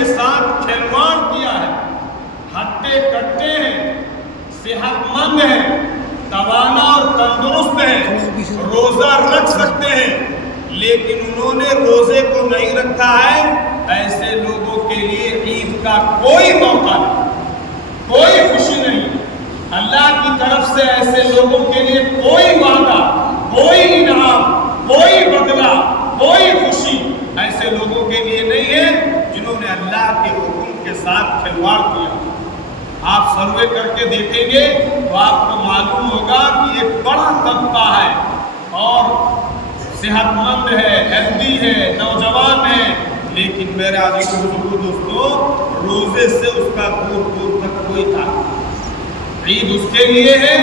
کے ساتھ کھلواڑ کیا ہے، ہٹے کٹے ہیں، صحت مند ہیں، توانا اور تندرست ہیں، روزہ رکھ سکتے ہیں، لیکن انہوں نے روزے کو نہیں رکھا ہے، ایسے لوگوں کے لیے عید کا کوئی موقع نہیں، کوئی خوشی نہیں۔ اللہ کی طرف سے ایسے لوگوں کے لیے کوئی وعدہ، کوئی انعام، کوئی بدلہ، کوئی خوشی ایسے لوگوں کے لیے نہیں ہے جنہوں نے اللہ کے حکم کے ساتھ کھلواڑ کیا۔ آپ سروے کر کے دیکھیں گے تو آپ کو معلوم ہوگا کہ یہ بڑا طبقہ ہے اور صحت مند ہے، ہیلدی ہے، نوجوان ہے، لیکن میرے عزیز دوستو روزے سے اس کا دور دور تک کوئی تعلق۔ عید اس کے لیے ہے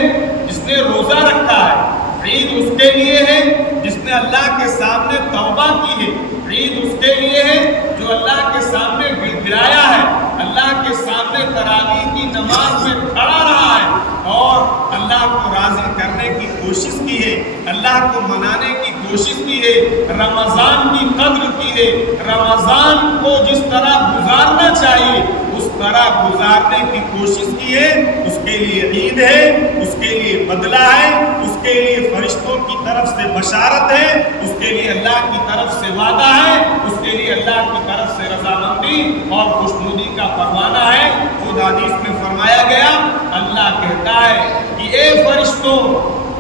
جس نے روزہ رکھا ہے، عید اس کے لیے ہے جس نے اللہ کے سامنے توبہ کی ہے، عید اس کے لیے ہے جو اللہ کے سامنے گڑگڑایا ہے، اللہ کے سامنے تراویح کی نماز میں کھڑا رہا ہے اور اللہ کو راضی کرنے کی کوشش کی ہے، اللہ کو منانے کی کوشش کی ہے، رمضان کی قدر کی ہے، رمضان کو جس طرح گزارنا چاہیے اس طرح گزارنے کی کوشش کی ہے، اس کے لیے عید ہے، اس کے لیے بدلہ ہے، اس کے لیے فرشتوں کی طرف سے بشارت ہے، اس کے لیے اللہ کی طرف سے وعدہ ہے، اس کے لیے اللہ کی طرف سے رضامندی اور خوشنودی کا پروانہ ہے۔ خود حدیث میں فرمایا گیا، اللہ کہتا ہے کہ اے فرشتوں،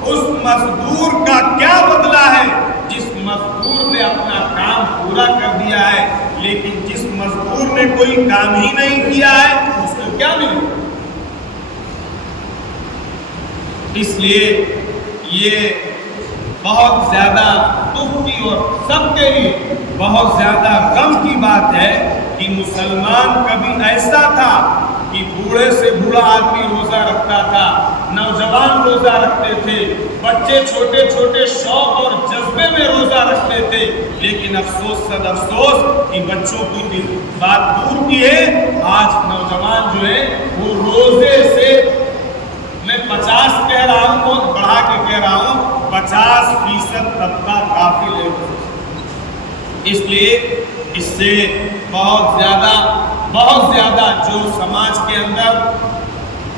اس مزدور کا کیا بدلہ ہے جس مزدور نے اپنا کام پورا کر دیا ہے، لیکن جس مزدور نے کوئی کام ہی نہیں کیا ہے اس کو کیا ملے؟ اس لیے یہ بہت زیادہ دکھ کی اور سب کے لیے بہت زیادہ غم کی بات ہے کہ مسلمان کبھی ایسا تھا کہ بوڑھے سے بوڑھا آدمی روزہ رکھتا تھا، نوجوان روزہ رکھتے تھے، بچے چھوٹے چھوٹے شوق اور جذبے میں روزہ رکھتے تھے، لیکن افسوس صد افسوس کہ بچوں کی بات دور کی ہے، آج نوجوان جو ہے وہ روزے سے میں 50 کہہ رہا ہوں، بہت بڑھا کے کہہ رہا ہوں، 50% طبقہ غافل ہے۔ اس لیے اس سے بہت زیادہ جو سماج کے اندر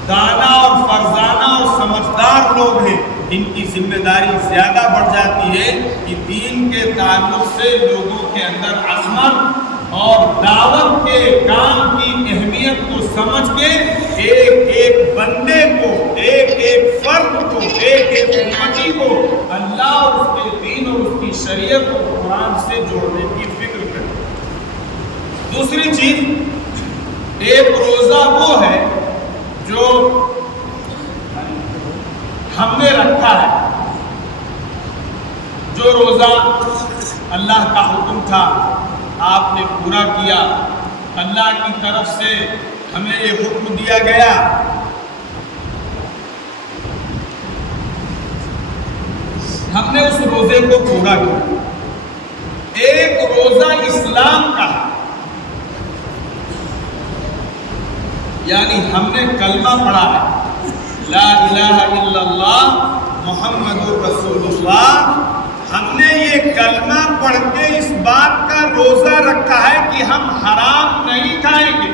دانا اور فرزانہ اور سمجھدار لوگ ہیں ان کی ذمہ داری زیادہ بڑھ جاتی ہے کہ دین کے تعلق سے لوگوں کے اندر عظمت اور دعوت کے کام کی اہمیت کو سمجھ کے ایک ایک بندے کو، ایک ایک فرد کو، ایک ایک امتی کو اللہ اور اس کے دین اور اس کی شریعت کو قرآن سے جوڑنے کی فکر کرے۔ دوسری چیز، ایک روزہ وہ ہے جو ہم نے رکھا ہے، جو روزہ اللہ کا حکم تھا آپ نے پورا کیا، اللہ کی طرف سے ہمیں یہ حکم دیا گیا، ہم نے اس روزے کو پورا کیا۔ ایک روزہ اسلام کا ہے، یعنی ہم نے کلمہ پڑھا ہے، لا الہ الا اللہ محمد رسول اللہ، ہم نے یہ کلمہ پڑھ کے اس بات کا روزہ رکھا ہے کہ ہم حرام نہیں کھائیں گے۔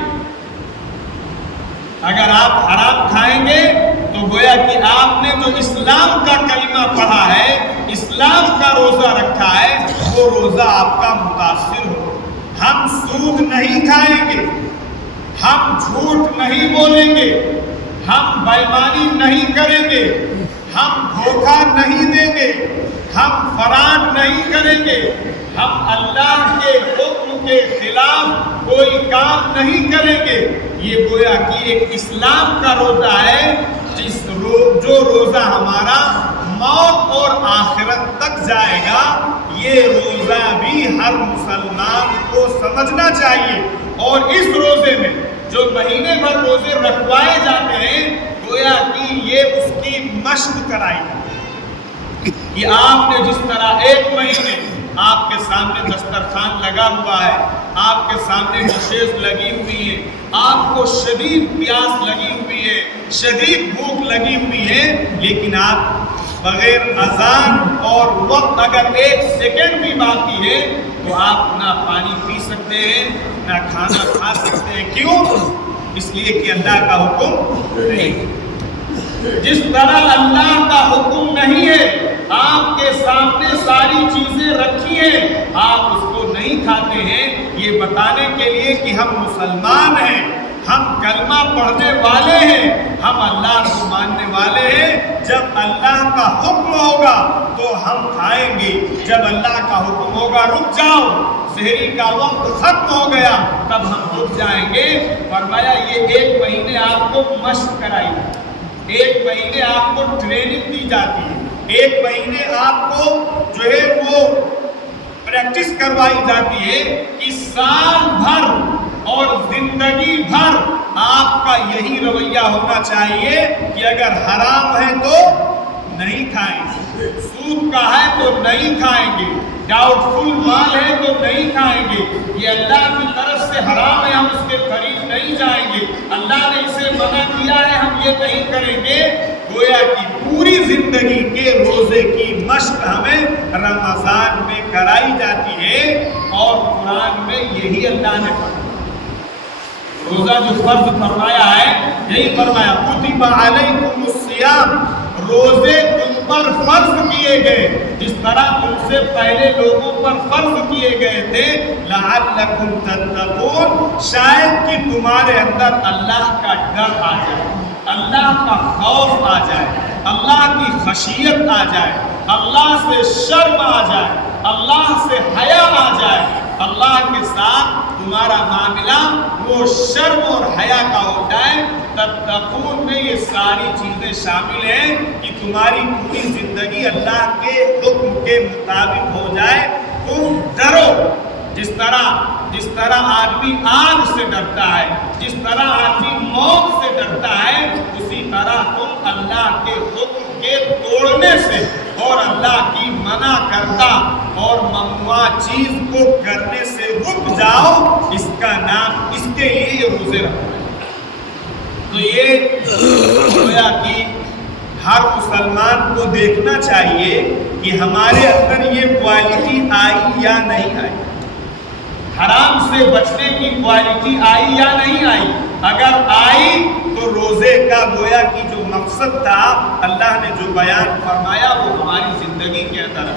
اگر آپ حرام کھائیں گے تو گویا کہ آپ نے جو اسلام کا کلمہ پڑھا ہے، اسلام کا روزہ رکھا ہے، وہ روزہ آپ کا متاثر ہو۔ ہم سود نہیں کھائیں گے، ہم جھوٹ نہیں بولیں گے، ہم بےایمانی نہیں کریں گے، ہم دھوکہ نہیں دیں گے، ہم فراڈ نہیں کریں گے، ہم اللہ کے حکم کے خلاف کوئی کام نہیں کریں گے۔ یہ گویا کہ ایک اسلام کا روزہ ہے، جو روزہ ہمارا موت اور آخرت تک جائے گا۔ یہ روزہ بھی ہر مسلمان کو سمجھنا چاہیے، اور اس روزے میں جو مہینے بھر روزے رکھوائے جاتے ہیں گویا کہ یہ اس کی مشق کرائی جاتی ہے کہ آپ نے جس طرح ایک مہینے آپ کے سامنے دسترخوان لگا ہوا ہے، آپ کے سامنے ڈشز لگی ہوئی ہے، آپ کو شدید پیاس لگی ہوئی ہے، شدید بھوک لگی ہوئی ہے، لیکن آپ بغیر اذان اور وقت اگر 1 سیکنڈ بھی باقی ہے تو آپ نہ پانی پی سکتے ہیں، نہ کھانا کھا سکتے ہیں. کیوں؟ اس لیے کہ اللہ کا حکم نہیں. جس طرح اللہ کا حکم نہیں ہے، آپ کے سامنے ساری چیزیں رکھی ہیں، آپ اس کو نہیں کھاتے ہیں، یہ بتانے کے لیے کہ ہم مسلمان ہیں، ہم کلمہ پڑھنے والے ہیں، ہم اللہ کو ماننے والے ہیں. جب اللہ کا حکم ہوگا تو ہم کھائیں گے. جب اللہ کا حکم ہوگا رک جاؤ، سحری کا وقت ختم ہو گیا، تب ہم رک جائیں گے. فرمایا یہ 1 مہینے آپ کو مشق کرائی، 1 مہینے آپ کو ٹریننگ دی جاتی ہے، 1 مہینے آپ کو جو ہے وہ پریکٹس کروائی جاتی ہے کہ سال بھر اور زندگی بھر آپ کا یہی رویہ ہونا چاہیے کہ اگر حرام ہے تو نہیں کھائیں گے، سود کا ہے تو نہیں کھائیں گے، ڈاؤٹ فل مال ہے تو نہیں کھائیں گے، یہ اللہ کی طرف سے حرام ہے، ہم اس کے قریب نہیں جائیں گے، اللہ نے اسے منع کیا ہے، ہم یہ نہیں کریں گے. گویا کہ پوری زندگی کے روزے کی مشق ہمیں رمضان میں کرائی جاتی ہے. اور قرآن میں یہی اللہ نے فرمایا، روزہ جو فرض فرمایا ہے یہی فرمایا کتب علیکم الصیام، روزے تم پر فرض کیے گئے جس طرح تم سے پہلے لوگوں پر فرض کیے گئے تھے، لعلکم تتقون، شاید کہ تمہارے اندر اللہ کا ڈر آ جائے، اللہ کا خوف آ جائے، اللہ کی خشیت آ جائے، اللہ سے شرم آ جائے، اللہ سے حیا آ جائے، اللہ کے ساتھ تمہارا معاملہ وہ شرم اور حیا کا ہو جائے. تتقون میں یہ ساری چیزیں شامل ہیں کہ تمہاری پوری زندگی اللہ کے حکم کے مطابق ہو جائے. تم ڈرو، جس طرح آدمی آگ سے ڈرتا ہے، جس طرح آدمی موت سے ڈرتا ہے، اسی طرح تم اللہ کے حکم کے توڑنے سے اور اللہ کی منع کردہ اور ممنوع چیز کو کرنے سے رک جاؤ. اس کا نام، اس کے لیے یہ روزے رکھو. تو یہ گویا کہ ہر مسلمان کو دیکھنا چاہیے کہ ہمارے اندر یہ کوالٹی آئی یا نہیں آئی، حرام سے بچنے کی کوالٹی آئی یا نہیں آئی. اگر آئی تو روزے کا گویا کہ جو مقصد تھا اللہ نے جو بیان فرمایا وہ ہماری زندگی کے اندر